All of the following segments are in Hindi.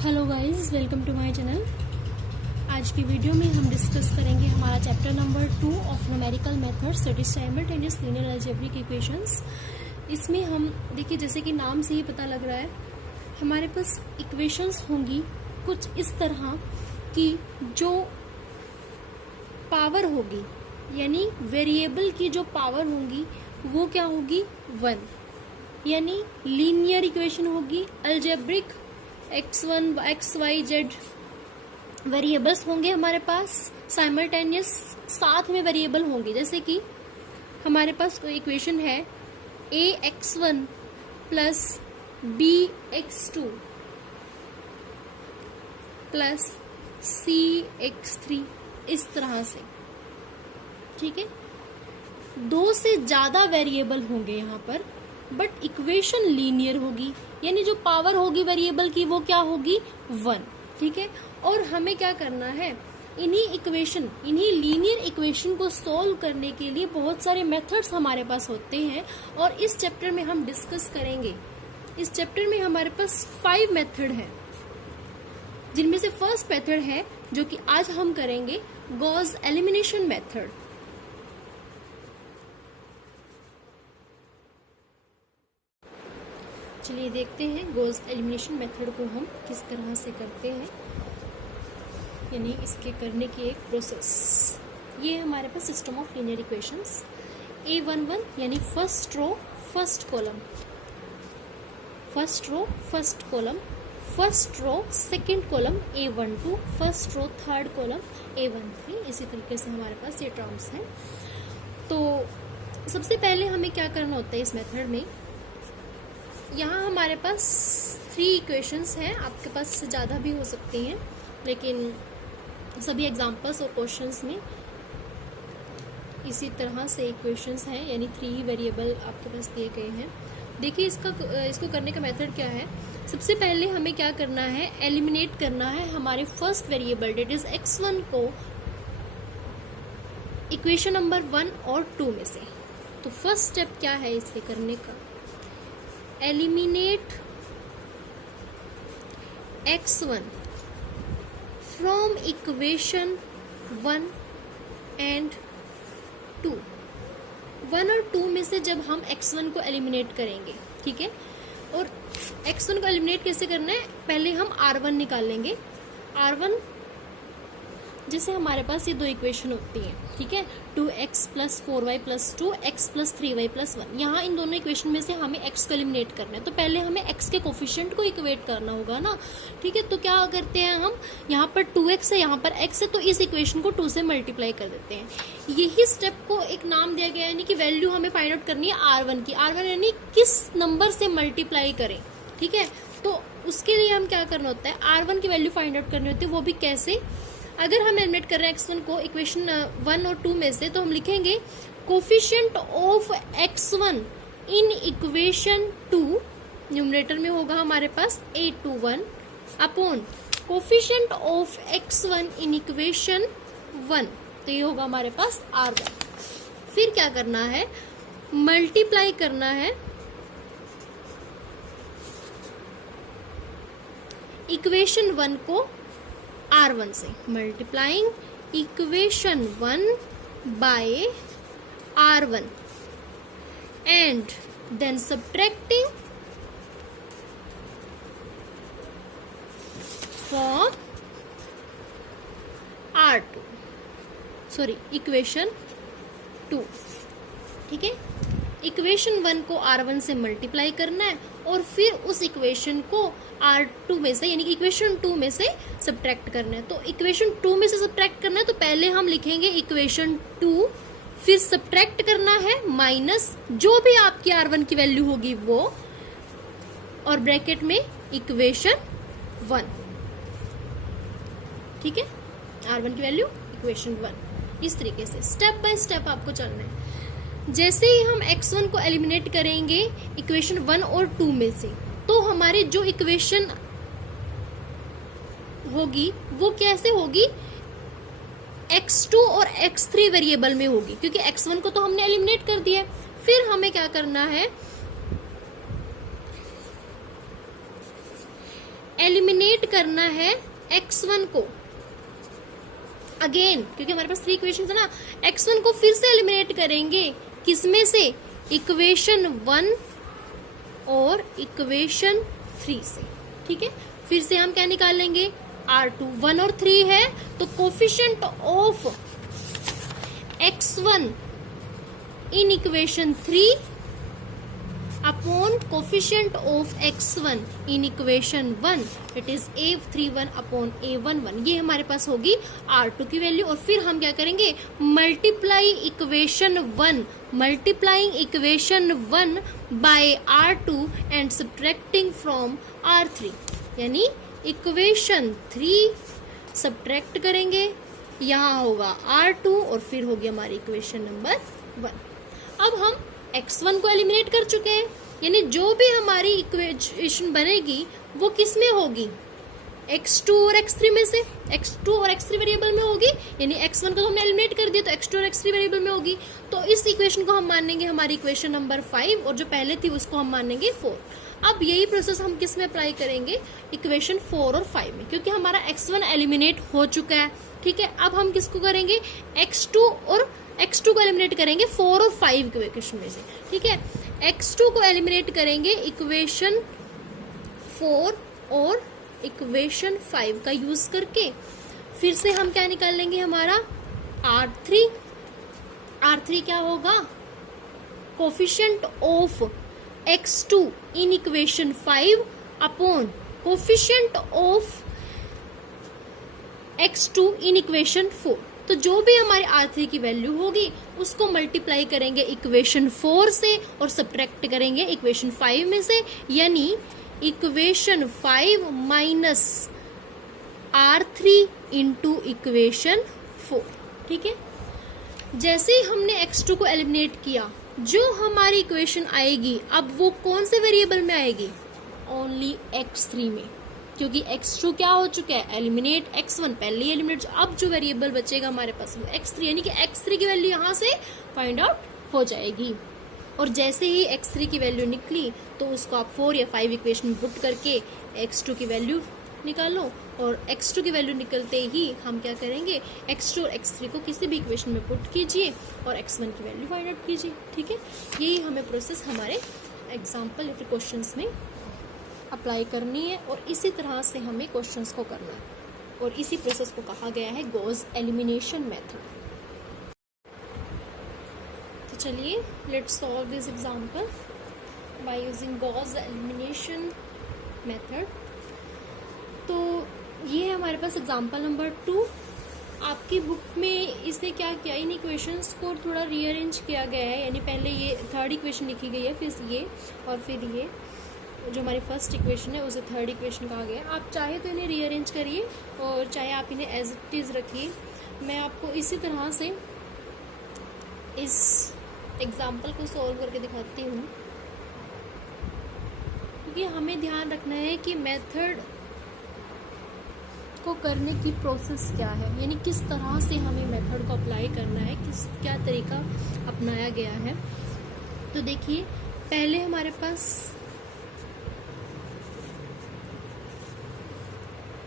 Hello guys, welcome to my channel. आज की वीडियो में हम डिस्कस करेंगे हमारा chapter number 2 of numerical methods, that is simultaneous linear algebraic equations. इसमें हम देखिए, जैसे कि नाम से ही पता लग रहा है, हमारे पास इक्वेशंस होंगी कुछ इस तरह कि जो पावर होगी, यानी वेरिएबल की जो पावर होंगी वो क्या होगी, 1, यानी लीनियर इक्वेशन होगी। अलजेब्रिक x1 xyz वेरिएबल्स होंगे हमारे पास, साइमल्टेनियस साथ में वेरिएबल होंगे। जैसे कि हमारे पास कोई इक्वेशन है ax1 plus bx2 plus cx3, इस तरह से, ठीक है। दो से ज्यादा वेरिएबल होंगे यहाँ पर, बट इक्वेशन लीनियर होगी, यानी जो पावर होगी वेरिएबल की वो क्या होगी, 1, ठीक है। और हमें क्या करना है, इन्हीं लीनियर इक्वेशन को सॉल्व करने के लिए बहुत सारे मेथड्स हमारे पास होते हैं, और इस चैप्टर में हम डिस्कस करेंगे। इस चैप्टर में हमारे पास 5 मेथड है, जिनमें से फर्स्ट मेथड है जो कि आज हम करेंगे, गॉस एलिमिनेशन मेथड। चलिए देखते हैं गॉस एलिमिनेशन मेथड को हम किस तरह से करते हैं, यानी इसके करने की एक प्रोसेस। ये हमारे पास system of linear equations, A11 यानी first row first column, first row first column, first row second column A12, first row third column A13, इसी तरीके से हमारे पास ये टर्म्स हैं। तो सबसे पहले हमें क्या करना होता है इस मेथड में, यहाँ हमारे पास 3 इक्वेशंस हैं, आपके पास से ज़्यादा भी हो सकती हैं, लेकिन सभी एग्जांपल्स और क्वेश्चंस में इसी तरह से इक्वेशंस हैं, यानी 3 वेरिएबल आपके पास दिए गए हैं। देखिए इसको करने का मेथड क्या है। सबसे पहले हमें क्या करना है, एलिमिनेट करना है हमारे first variable date is x1 को इक्वेशन नंबर 1 और 2 में से। तो फर्स्ट स्टेप क्या है इसे करने का, eliminate x1 from equation 1 and 2। 1 और 2 में से जब हम x1 को एलिमिनेट करेंगे, ठीक है। और x1 को एलिमिनेट कैसे करना है, पहले हम r1 निकाल लेंगे। r1 जैसे हमारे पास ये 2 इक्वेशन होती हैं, ठीक है, 2x plus 4y plus 2, x plus 3y plus 1। यहाँ इन दोनों इक्वेशन में से हमें x को एलिमिनेट करना है, तो पहले हमें x के कोफिशिएंट को इक्वेट करना होगा ना, ठीक है। तो क्या करते हैं हम, यहाँ पर 2x है, यहाँ पर x है, तो इस इक्वेशन को 2 से मल्टीप्लाई कर देते हैं। यही स्टेप को एक नाम दिया गया है, यानी कि वैल्यू हमें फाइंड आउट करनी है r1 की। r1 यानी किस नंबर से मल्टीप्लाई करें, ठीक है। तो उसके लिए हम क्या करना होता है, r1 की वैल्यू फाइंड आउट करनी होती है, वो भी कैसे। अगर हम एलिमिनेट कर रहे हैं x1 को इक्वेशन 1 और 2 में से, तो हम लिखेंगे coefficient of x1 in equation 2, numerator में होगा हमारे पास A21 upon coefficient of x1 in equation 1, तो ये होगा हमारे पास R1। फिर क्या करना है, मल्टीप्लाई करना है इक्वेशन 1 को R1 से, multiplying equation 1 by R1 and then subtracting from R2, sorry equation 2, ठीक है। इक्वेशन 1 को R1 से मल्टीप्लाई करना है, और फिर उस इक्वेशन को R2 में से, यानी कि इक्वेशन 2 में से सब्ट्रैक्ट करना है। तो इक्वेशन 2 में से सब्ट्रैक्ट करना है, तो पहले हम लिखेंगे इक्वेशन 2, फिर सब्ट्रैक्ट करना है माइनस जो भी आपकी R1 की वैल्यू होगी वो, और ब्रैकेट में इक्वेशन 1, ठीक है। R1 की वैल्यू इक्वेशन 1, इस तरीके से स्टेप बाय स्टेप आपको चलना है। जैसे ही हम x1 को एलिमिनेट करेंगे इक्वेशन 1 और 2 में से, तो हमारी जो इक्वेशन होगी वो कैसे होगी, x2 और x3 वेरिएबल में होगी, क्योंकि x1 को तो हमने एलिमिनेट कर दिया। फिर हमें क्या करना है, एलिमिनेट एलिमिनेट करना है x1 को अगेन, क्योंकि हमारे पास 3 इक्वेशन है ना, x1 को फिर से एलिमिनेट करेंगे किसमें से, इक्वेशन 1 और इक्वेशन 3 से। ठीक है, फिर से हम क्या निकाल लेंगे, R2 1 और 3 है तो coefficient of x1 in equation 3 upon coefficient of x1 in equation 1 it is A31 upon A11, ये हमारे पास होगी R2 की वैल्यू। और फिर हम क्या करेंगे, multiply equation 1 by R2 and subtracting from R3, यानी इक्वेशन 3 सब्ट्रैक्ट करेंगे, यहाँ होगा R2 और फिर होगी हमारी इक्वेशन नंबर 1। अब हम x1 को एलिमिनेट कर चुके हैं, यानी जो भी हमारी इक्वेशन बनेगी वो किस में होगी, x2 और x3 में से, x2 और x3 वेरिएबल में होगी, यानी x1 को हमने एलिमिनेट कर दिया तो x2 और x3 वेरिएबल में होगी। तो इस इक्वेशन को हम मानेंगे हमारी इक्वेशन नंबर 5 और जो पहले थी उसको हम मानेंगे 4। अब यही प्रोसेस हम किस में अप्लाई करेंगे, इक्वेशन 4 और 5 में, क्योंकि हमारा x1 एलिमिनेट हो चुका है। ठीक है, अब हम किसको करेंगे, x2 को एलिमिनेट करेंगे 4 और 5 के इक्वेशन में से। ठीक है, x2 को एलिमिनेट करेंगे इक्वेशन 4 और इक्वेशन 5 का यूज करके। फिर से हम क्या निकाल लेंगे, हमारा R3 क्या होगा, coefficient of x2 in equation 5 upon coefficient of x2 in equation 4। तो जो भी हमारे R3 की वैल्यू होगी उसको मल्टीप्लाई करेंगे इक्वेशन 4 से और सब्ट्रैक्ट करेंगे इक्वेशन 5 में से, यानी equation 5 minus R3 into equation 4। ठीक है, जैसे ही हमने x2 को एलिमिनेट किया, जो हमारी इक्वेशन आएगी अब वो कौन से वेरिएबल में आएगी, ओनली x3 में, क्योंकि x2 क्या हो चुका है, एलिमिनेट x1 पहले ही एलिमिनेट। अब जो वेरिएबल बचेगा हमारे पास वो x3, यानी कि x3 की वैल्यू यहाँ से फाइंड आउट हो जाएगी। और जैसे ही x3 की वैल्यू निकली तो उसको आप 4 या 5 इक्वेशन में पुट करके x2 की वैल्यू निकालो, और x2 की वैल्यू निकलते ही हम क्या करेंगे, x2 और x3 को किसी भी इक्वेशन में पुट कीजिए और x1 की वैल्यू फाइंड आउट कीजिए। ठीक है, यही हमें प्रोसेस हमारे एग्जाम्पल या फिर क्वेश्चंस में अप्लाई करनी है और इसी तरह से हमें क्वेश्चंस को करना है, और इसी प्रोसेस को कहा गया है गॉस एलिमिनेशन मेथड। तो चलिए, let's solve this example by using Gauss elimination method. तो ये है हमारे पास एग्जाम्पल नंबर 2। आपकी बुक में इसने क्या किया, इन इक्वेशंस को थोड़ा रीअरेंज किया गया है, यानी पहले ये 3rd इक्वेशन लिखी गई है, फिर ये और फिर ये जो हमारी फर्स्ट इक्वेशन है उसे 3rd इक्वेशन कहा गया है। आप चाहे तो इन्हें रीअरेंज करिए और चाहे आप इन्हें एज इट इज़ रखिए। मैं आपको इसी तरह से इस एग्जाम्पल को सॉल्व करके दिखाती हूँ, क्योंकि हमें ध्यान रखना है कि मेथड को करने की प्रोसेस क्या है, यानी किस तरह से हमें मेथड को अप्लाई करना है, क्या तरीका अपनाया गया है। तो देखिए, पहले हमारे पास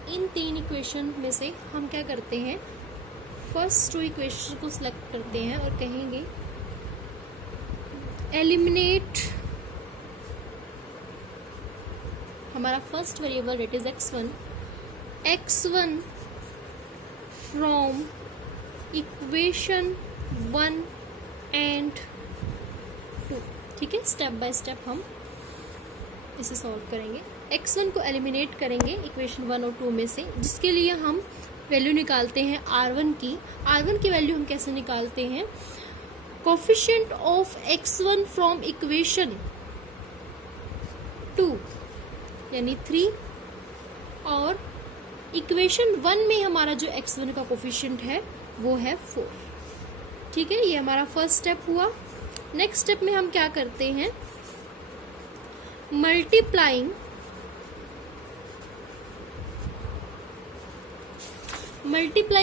इन 3 इक्वेशन में से हम क्या करते हैं, फर्स्ट 2 इक्वेशन को सिलेक्ट करते हैं और कहेंगे एलिमिनेट हमारा first variable it is x1 from equation 1 and 2। ठीक है, स्टेप बाय स्टेप हम इसे सॉल्व करेंगे। x1 को एलिमिनेट करेंगे इक्वेशन 1 और 2 में से, जिसके लिए हम वैल्यू निकालते हैं R1 की। R1 की वैल्यू हम कैसे निकालते हैं, coefficient of x1 from equation 2 यानी 3, और इक्वेशन 1 में हमारा जो x1 का कोफिशिएंट है वो है 4। ठीक है, ये हमारा फर्स्ट स्टेप हुआ। नेक्स्ट स्टेप में हम क्या करते हैं, मल्टीप्लाई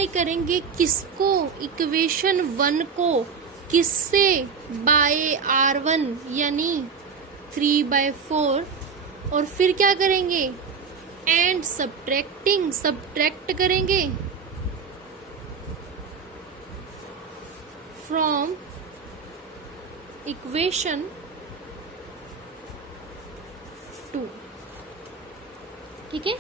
करेंगे किसको, इक्वेशन 1 को किससे, बाय R1 यानी 3/4, और फिर क्या करेंगे, एंड सब्ट्रैक्टिंग, सब्ट्रैक्ट करेंगे फ्रॉम इक्वेशन 2। ठीक है,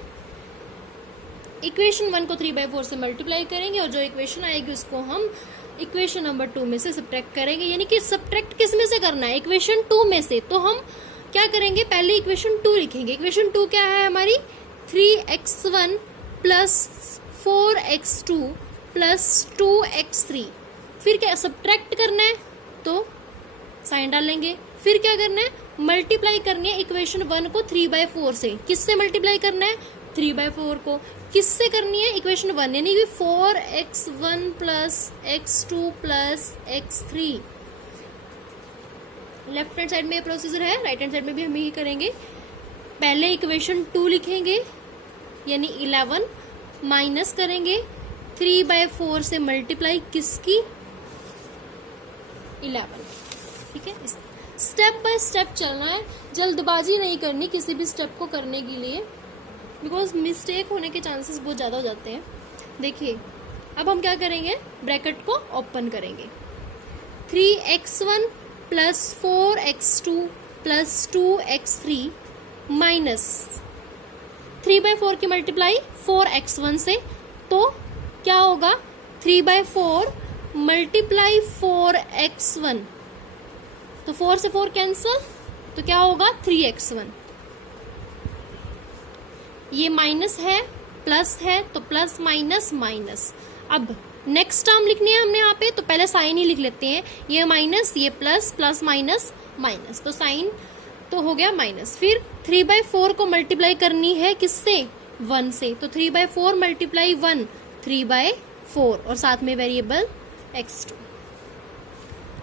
इक्वेशन 1 को 3/4 से मल्टीप्लाई करेंगे और जो इक्वेशन आएगी उसको हम इक्वेशन नंबर 2 में से सब्ट्रैक्ट करेंगे। यानी कि सब्ट्रैक्ट किस में से करना है, इक्वेशन 2 में से। तो हम क्या करेंगे, पहले इक्वेशन 2 लिखेंगे। इक्वेशन 2 क्या है हमारी, 3x1 plus 4x2 plus 2x3। फिर क्या सब्ट्रैक्ट करना है तो साइन डालेंगे। फिर क्या करना है, मल्टीप्लाई करनी है इक्वेशन 1 को 3/4 से। किससे मल्टीप्लाई करना है, 3/4 को। किससे करनी है, इक्वेशन 1 यानी कि 4x1 plus x2 plus x3। Left hand side में ये प्रोसीजर है, राइट हैंड साइड में भी हम यही करेंगे। पहले इक्वेशन 2 लिखेंगे यानी 11 माइनस करेंगे 3/4 से मल्टीप्लाई किसकी, 11। ठीक है, स्टेप बाय स्टेप चलना है, जल्दबाजी नहीं करनी किसी भी स्टेप को करने के लिए, बिकॉज मिस्टेक होने के चांसेस बहुत ज़्यादा हो जाते हैं। देखिए अब हम क्या करेंगे, ब्रैकेट को ओपन करेंगे। 3x1 plus 4x2 plus 2x3 minus 3/4 की मल्टीप्लाई 4x1 से, तो क्या होगा 3/4 मल्टीप्लाई 4x1, तो 4 से 4 कैंसल, तो क्या होगा 3x1। ये माइनस है प्लस है तो प्लस माइनस माइनस। अब नेक्स्ट टर्म लिखनी है हमने यहाँ पे, तो पहले साइन ही लिख लेते हैं। ये माइनस ये प्लस, प्लस माइनस माइनस, तो साइन तो हो गया माइनस। फिर 3/4 को मल्टीप्लाई करनी है किससे, 1 से, तो 3/4 मल्टीप्लाई 1 3/4 और साथ में variable x2।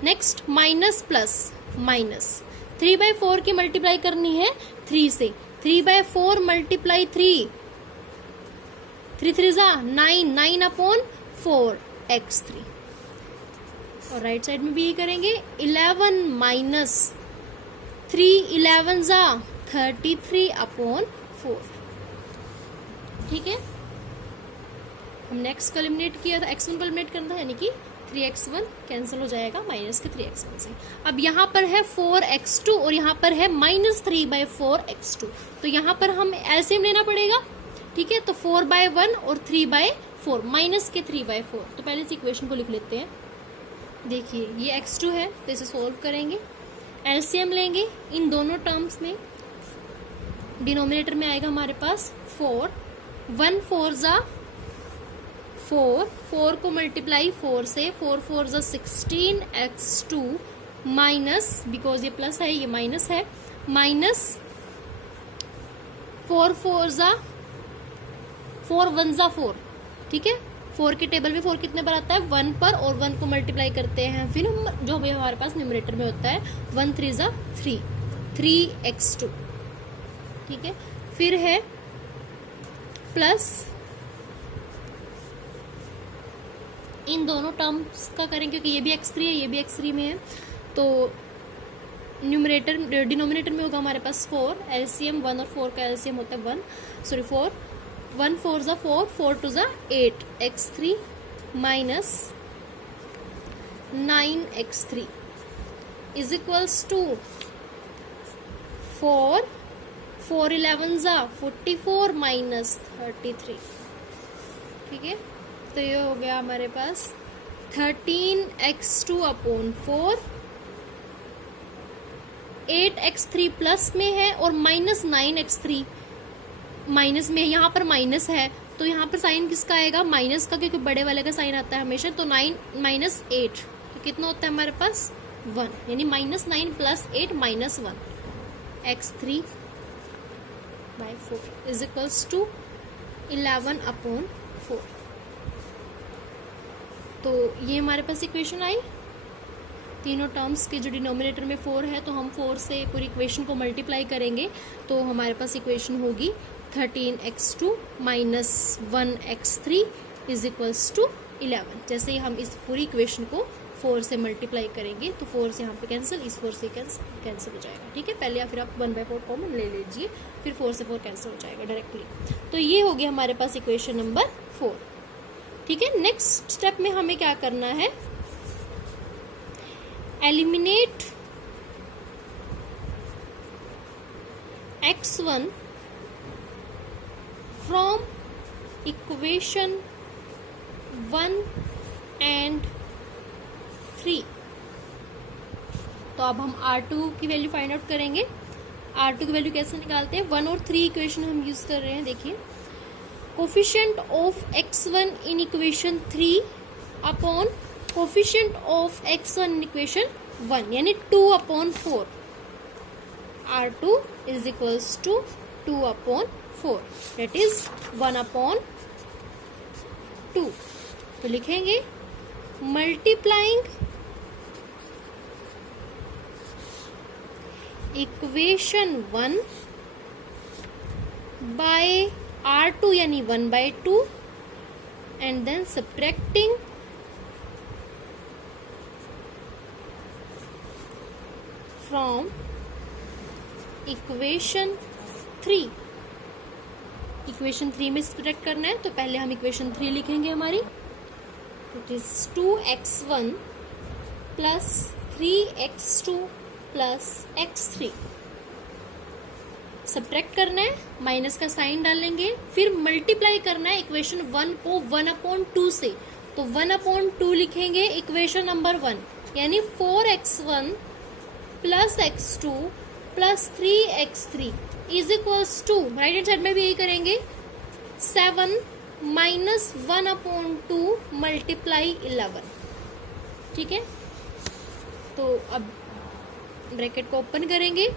Next minus plus minus, 3/4 की मल्टीप्लाई करनी है 3 से, 3/4 मल्टीप्लाई 3, 3 3 जा 9, 9/4 x3। और राइट साइड में भी यही करेंगे। 11 माइनस 3, 11 जा 33/4। ठीक है, हम नेक्स्ट को एलिमिनेट किया था, x1 को एलिमिनेट करना था, यानी कि 3x1 कैंसिल हो जाएगा माइनस के 3x1 से। अब यहाँ पर है 4x2 और यहाँ पर है माइनस 3/4 x2, तो यहाँ पर हम एलसीएम लेना पड़ेगा। ठीक है, तो 4/1 और 3/4 माइनस के 3/4, तो पहले इस इक्वेशन को लिख लेते हैं। देखिए ये x2 है तो इसे सोल्व करेंगे, एलसीएम लेंगे इन दोनों टर्म्स में। डिनोमिनेटर में आएगा हमारे पास 4, 1 4 जा 4, 4 को मल्टीप्लाई 4 से, 4 4 जा 16 x2 माइनस, बिकॉज ये प्लस है ये माइनस है, माइनस 4 4 जा 4 1 जा 4। ठीक है, 4 के टेबल में 4 कितने पर आता है, 1 पर, और 1 को मल्टीप्लाई करते हैं फिर हम जो भी हमारे पास न्यूमरेटर में होता है 1 3 जा 3, 3x2। ठीक है, फिर है प्लस इन दोनों टर्म्स का करें क्योंकि ये भी x3 है ये भी x3 में है, तो न्यूमरेटर डिनोमिनेटर में होगा हमारे पास 4, एलसीएम 1 और 4 का एलसीएम होता है 4, 1 4 जा 4, 4 2 जा 8 x3 minus 9x3 is equals to 4 4 11 जा 44 माइनस 33। ठीक है, तो ये हो गया हमारे पास 13x2/4, 8x3 प्लस में है और माइनस 9x3 माइनस में है। यहाँ पर माइनस है तो यहाँ पर साइन किसका आएगा, माइनस का, क्योंकि बड़े वाले का साइन आता है हमेशा। तो 9 माइनस 8 तो कितना होता है हमारे पास 1, यानी -9 + 8 -1 x3/4 इज इक्वल्स टू 11/4। तो ये हमारे पास इक्वेशन आई। तीनों टर्म्स के जो डिनोमिनेटर में 4 है तो हम 4 से पूरी इक्वेशन को मल्टीप्लाई करेंगे तो हमारे पास इक्वेशन होगी 13x2 - 1x3 is equals to 11। जैसे ही हम इस पूरी इक्वेशन को 4 से मल्टीप्लाई करेंगे तो 4 से यहाँ पे कैंसिल, इस 4 से कैंसिल हो जाएगा। ठीक है, पहले या फिर आप 1/4 कॉमन ले लीजिए, फिर 4 से 4 कैंसिल हो जाएगा डायरेक्टली। तो ये हो गया हमारे पास इक्वेशन नंबर 4। ठीक है, नेक्स्ट स्टेप में हमें क्या करना है, eliminate x1 from equation 1 and 3। तो अब हम R2 की वैल्यू फाइंड आउट करेंगे। R2 की वैल्यू कैसे निकालते हैं, 1 और 3 इक्वेशन हम यूज कर रहे हैं। देखिए, coefficient of x1 in equation 3 upon coefficient of x1 in equation 1, यानी 2/4। R2 is equals to 2/4, that is 1/2। तो लिखेंगे मल्टीप्लाइंग इक्वेशन 1 बाय R2 यानी 1/2 and then subtracting from equation 3। Equation 3 में सब्ट्रैक्ट करना है, तो पहले हम इक्वेशन 3 लिखेंगे हमारी। It is 2x1 plus 3x2 plus x3। Subtract करना है, माइनस का साइन डालेंगे, फिर मल्टीप्लाई करना है इक्वेशन 1 को 1/2 से, तो 1/2 लिखेंगे इक्वेशन नंबर 1, यानी 4x1 plus x2 plus 3x3 is equals to, right hand side में भी यही करेंगे, 7 माइनस 1/2 मल्टीप्लाई 11। ठीक है, तो अब ब्रैकेट को ओपन करेंगे,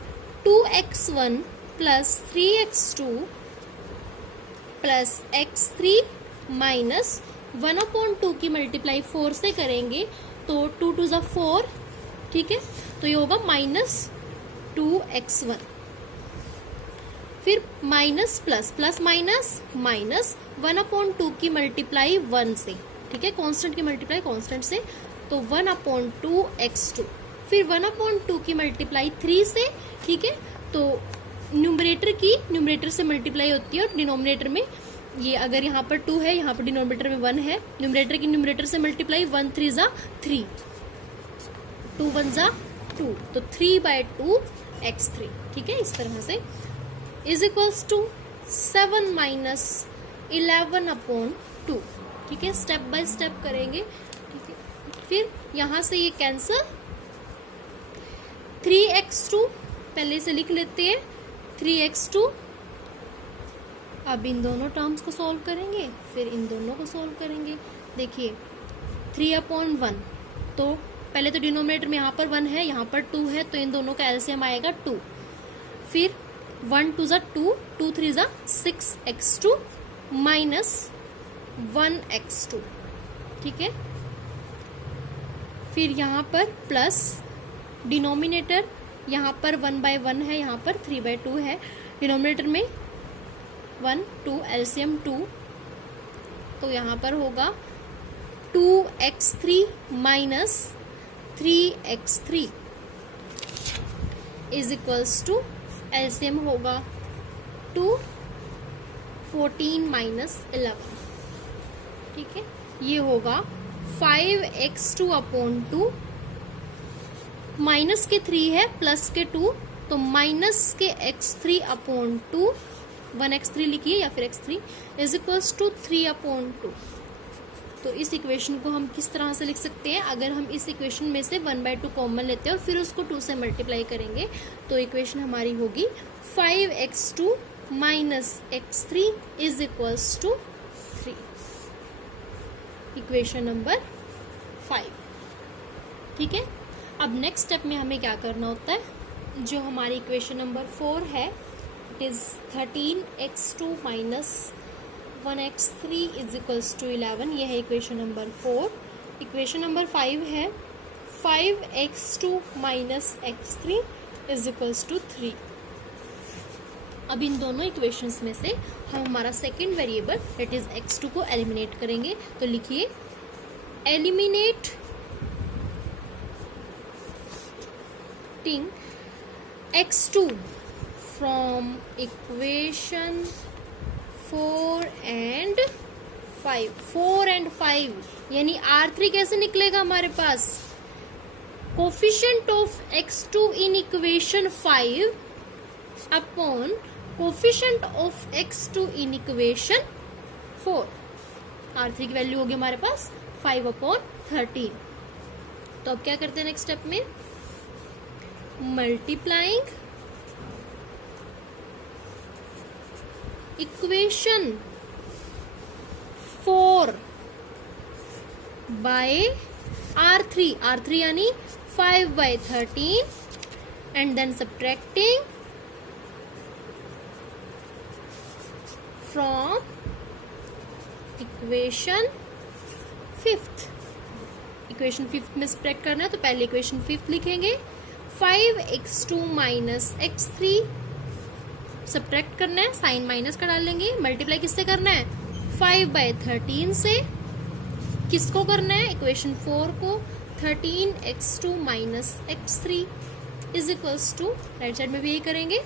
2x1 plus 3x2 plus x3 minus 1/2 की मल्टीप्लाई 4 से करेंगे, तो 2 2 ज़ा 4। ठीक है, तो ये होगा -2x1, फिर minus plus, plus minus minus 1/2 की मल्टीप्लाई 1 से। ठीक है, कांस्टेंट की मल्टीप्लाई कांस्टेंट से, तो 1/2x2, फिर 1/2 की मल्टीप्लाई 3 से। ठीक है, तो न्यूमरेटर से मल्टीप्लाई होती है, और डिनोमिनेटर में ये अगर यहाँ पर 2 है, यहाँ पर डिनोमिनेटर में 1 है, न्यूमरेटर की न्यूमरेटर से मल्टीप्लाई 1 3 ज़ा 3, 2 1 ज़ा 2, तो 3/2 x3। ठीक है, इस तरह से इज इक्वल्स टू 7 माइनस 11/2। ठीक है, स्टेप बाय स्टेप करेंगे। ठीक है, फिर यहाँ से ये कैंसल, 3x2 पहले से लिख लेते हैं, 3x2। अब इन दोनों टर्म्स को सॉल्व करेंगे, फिर इन दोनों को सॉल्व करेंगे। देखिए 3/1, तो पहले तो डिनोमिनेटर में यहाँ पर 1 है, यहाँ पर 2 है, तो इन दोनों का एलसीएम आएगा 2। फिर 1 2 ज़ा 2, 2 3 ज़ा 6x2 माइनस 1x2। ठीक है, फिर यहाँ पर प्लस डिनोमिनेटर, यहाँ पर 1/1 है, यहाँ पर 3/2 है, डिनोमिनेटर में 1 2 एलसीएम 2, तो यहाँ पर होगा 2x3 minus 3x3 is equals to, LCM होगा 2, 14 माइनस 11। ठीक है, ये होगा 5x2/2, माइनस के 3 है, प्लस के 2, तो माइनस के x3/2, 1x3 लिखिए या फिर x3 इज इक्वल्स टू 3/2। तो इस इक्वेशन को हम किस तरह से लिख सकते हैं, अगर हम इस इक्वेशन में से 1/2 कॉमन लेते हैं और फिर उसको 2 से मल्टीप्लाई करेंगे, तो इक्वेशन हमारी होगी 5x2 minus x3 is equals to 3। Equation number 5। ठीक है, अब नेक्स्ट स्टेप में हमें क्या करना होता है, जो हमारी इक्वेशन नंबर 4 है, it is 13x2 minus 1x3 is equals to 11। यह है इक्वेशन नंबर 4। इक्वेशन नंबर 5 है 5x2 minus x3 is equals to 3। अब इन दोनों इक्वेशंस में से हम हमारा second variable that is x2 को एलिमिनेट करेंगे। तो लिखिए eliminate subtracting x2 from equation 4 and 5 यानी R3 कैसे निकलेगा हमारे पास? Coefficient of x2 in equation 5 upon coefficient of x2 in equation 4। R3 की वैल्यू होगी हमारे पास 5/13। तो अब क्या करते हैं नेक्स्ट स्टेप में? मल्टीप्लाइंग इक्वेशन 4 बाय R3 यानी 5/13 and then subtracting from equation 5th। Equation 5th में सब्ट्रैक्ट करना है तो पहले इक्वेशन 5th लिखेंगे। 5x2 माइनस x3 सब्ट्रैक्ट करना है, साइन माइनस का डाल लेंगे। मल्टीप्लाई किससे करना है? 5/13 से। किसको करना है? इक्वेशन 4 को। 13x2 minus x3 is equals to, right side में भी यही करेंगे,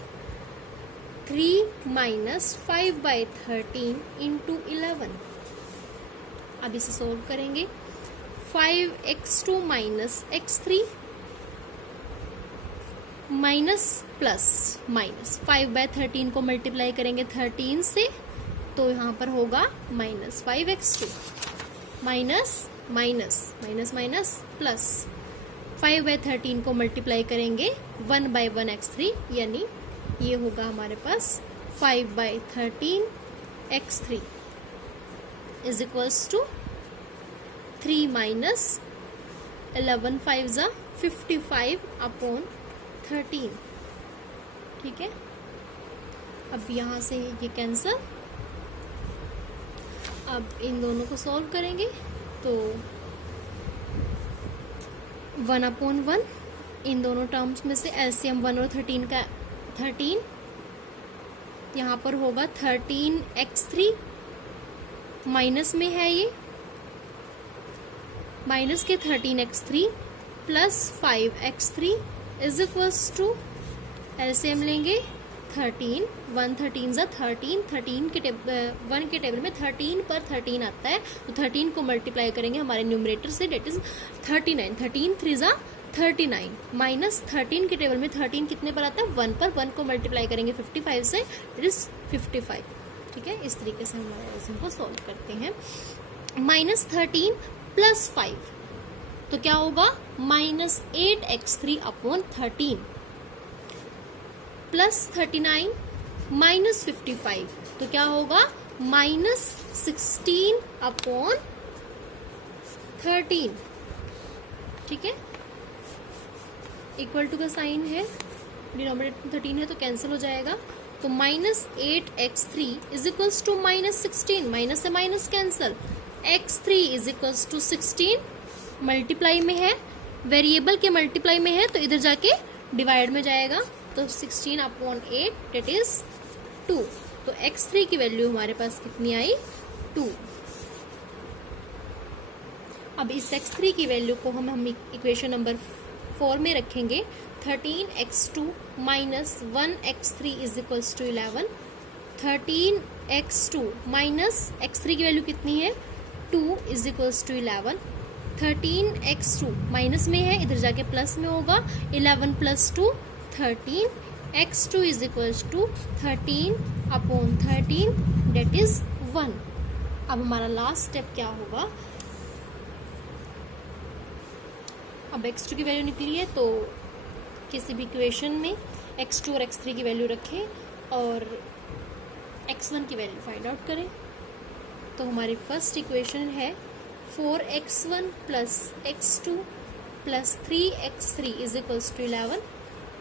3 माइनस 5/13 इंटू 11। अब इसे सोल्व करेंगे। 5x2 minus x3 minus plus minus 5/13 को मल्टीप्लाई करेंगे 13 से तो यहाँ पर होगा minus 5x2 minus minus minus minus plus 5/13 को मल्टीप्लाई करेंगे 1/1 x3 यानी ये होगा हमारे पास 5/13 x3 is equals to 3 minus 11 5 जा 55/13। ठीक है, अब यहां से ये कैंसल। अब इन दोनों को सॉल्व करेंगे तो 1/1 इन दोनों टर्म्स में से एलसीएम 1 और 13 का 13 यहाँ पर होगा 13x3 माइनस में है ये, माइनस के 13x3 plus 5x3 is equals to LCM लेंगे 13 1 13 जा 13 13 के 1 के टेबल में 13 पर 13 आता है तो 13 को मल्टीप्लाई करेंगे हमारे न्यूमरेटर से, डेट इज 39। 13 3 जा 39 माइनस 13 के टेबल में 13 कितने पर आता है? 1 पर। 1 को मल्टीप्लाई करेंगे 55 से, डेट इज 55। ठीक है, इस तरीके से हम इक्वेशन को सॉल्व करते हैं। माइनस 13 प्लस 5 तो क्या होगा? माइनस 8x3/13 प्लस 39 माइनस 55 तो क्या होगा? माइनस 16/13। ठीक है, इक्वल टू का साइन है, डिनोमिनेटर 13 है तो कैंसिल हो जाएगा। तो minus 8x3 is equals to minus 16, minus से minus cancel, x3 is equals to 16 multiply में है, वेरिएबल के मल्टीप्लाई में है तो इधर जाके डिवाइड में जाएगा तो 16/8 डेट इज 2। तो x3 की वैल्यू हमारे पास कितनी आई? 2। अब इस x3 की वैल्यू को हम इक्वेशन नंबर 4 में रखेंगे। 13x2 minus 1x3 is equals to 11। 13x2 minus x3 की वैल्यू कितनी है? 2 is equals to 11। 13x2 minus में है, इधर जाके प्लस में होगा, 11 plus 2 13, x2 is equals to 13/13 that is 1। अब हमारा लास्ट स्टेप क्या होगा? अब x2 की वैल्यू निकली है तो किसी भी इक्वेशन में x2 और x3 की वैल्यू रखें और x1 की वैल्यू फाइंड आउट करें। तो हमारी फर्स्ट इक्वेशन है 4x1 plus x2 plus 3x3 is equals to 11।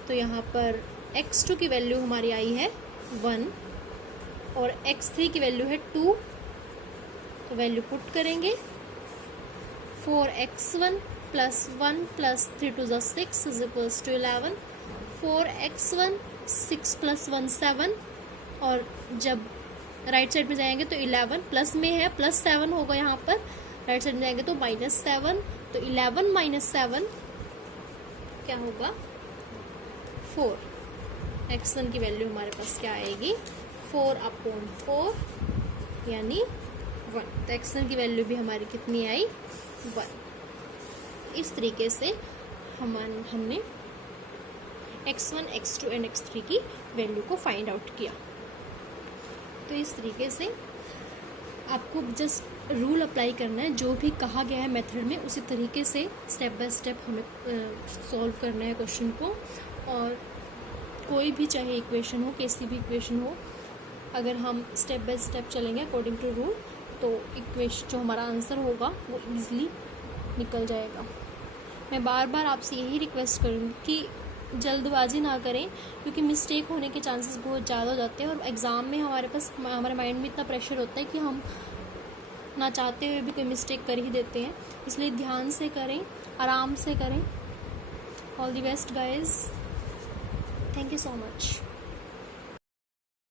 तो यहाँ पर x2 की वैल्यू हमारी आई है 1 और x3 की वैल्यू है 2, तो वैल्यू पुट करेंगे। 4x1 प्लस 1 प्लस 3 2 जा 6 is equals to 11। 4x1 6 plus 1 7 और जब राइट साइड में जाएंगे तो 11 प्लस में है, प्लस 7 होगा यहाँ पर, राइट साइड में जाएंगे तो -7, तो 11 - 7 क्या होगा? 4, x1 की वैल्यू हमारे पास क्या आएगी 4/4 यानी 1। तो x1 की वैल्यू भी हमारी कितनी आई 1। इस तरीके से हमने x1, x2 एंड x3 की वैल्यू को फाइंड आउट किया। तो इस तरीके से आपको जस्ट रूल अप्लाई करना है, जो भी कहा गया है मेथड में उसी तरीके से स्टेप बाय स्टेप हमें सॉल्व करना है क्वेश्चन को। और कोई भी चाहे इक्वेशन हो, कैसी भी इक्वेशन हो, अगर हम स्टेप बाय स्टेप चलेंगे अकॉर्डिंग टू रूल तो इक्वेशन जो हमारा आंसर होगा वो इजीली निकल जाएगा। मैं बार बार आपसे यही रिक्वेस्ट करूँगी कि जल्दबाजी ना करें, क्योंकि मिस्टेक होने के चांसेस बहुत ज़्यादा हो जाते हैं और एग्ज़ाम में हमारे माइंड में इतना प्रेशर होता है कि हम ना चाहते हुए भी कोई मिस्टेक कर ही देते हैं। इसलिए ध्यान से करें, आराम से करें। All the best guys, thank you so much.